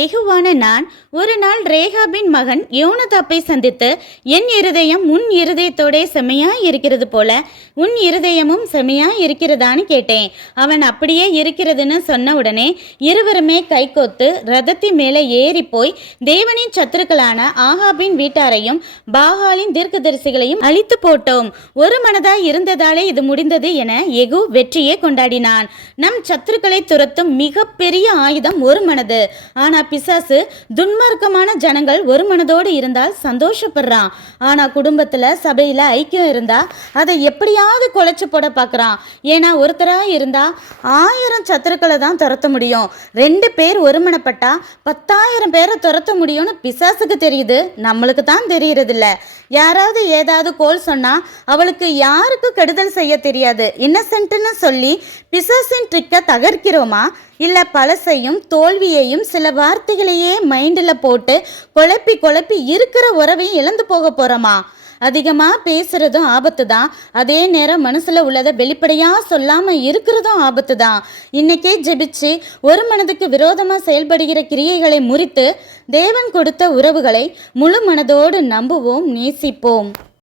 எகுவான நான் ஒரு நாள் ரேகாபின் மகன் யோனதாப்பை சந்தித்து, என் இருதயம் உன் இருதயத்தோடே செம்மையாய் இருக்கிறது போல உன் இருதயமும் செம்மையாய் இருக்கிறதான்னு கேட்டேன். அவன் அப்படியே இருக்கிறதுன்னு சொன்ன உடனே இருவருமே கைகோத்து ரதத்தின் மேலே ஏறி போய் தேவனின் சத்துருக்களான ஆகாபின் வீட்டாரையும் பாகாலின் தீர்க்கதரிசிகளையும் அழித்து போட்டோம். ஒரு மனதாய் இருந்ததாலே இது முடிந்தது என எகு வெற்றியே கொண்டாடினான். நம் சத்துருக்களை துரத்தும் மிக பெரிய ஆயுதம் ஒரு மனது. ஆனா பிசாசு துன்மார்க்கமான ஜனங்கள் ஒரு மனதோடு இருந்தால் சந்தோஷப்படுறான். ஆனா குடும்பத்துல சபையில ஐக்கியம் இருந்தா அதை எப்படியாவது குலைச்சு போட பார்க்கறான். ஏன்னா ஒருத்தரா இருந்தா 1000 சத்துருக்களை தான் துரத்த முடியும். 2 பேர் ஒருமனப்பட்டா 10,000 பேரை துரத்த முடியும்னு பிசாசுக்கு தெரியுது, நம்மளுக்கு தான் தெரியறது இல்ல. யாராவது ஏதாவது கோல் சொன்னா அவளுக்கு யாருக்கு கெடுதல் செய்ய தெரியாது இன்னசென்ட்னு சொல்லி பிசாசின் ட்ரிக்கை தகர்க்கிறோமா, இல்ல பழசையும் தோல்வியையும் சில வார்த்தைகளையே மைண்டில் போட்டு குழப்பி குழப்பி இருக்கிற உறவையும் இழந்து போக போறோமா? அதிகமாக பேசுறதும் ஆபத்து தான், அதே நேரம் மனசுல உள்ளதை வெளிப்படையாக சொல்லாம இருக்கிறதும் ஆபத்து தான். இன்னைக்கே ஜெபிச்சு ஒரு மனதுக்கு விரோதமாக செயல்படுகிற கிரியைகளை முறித்து தேவன் கொடுத்த உறவுகளை முழு மனதோடு நம்புவோம், நேசிப்போம்.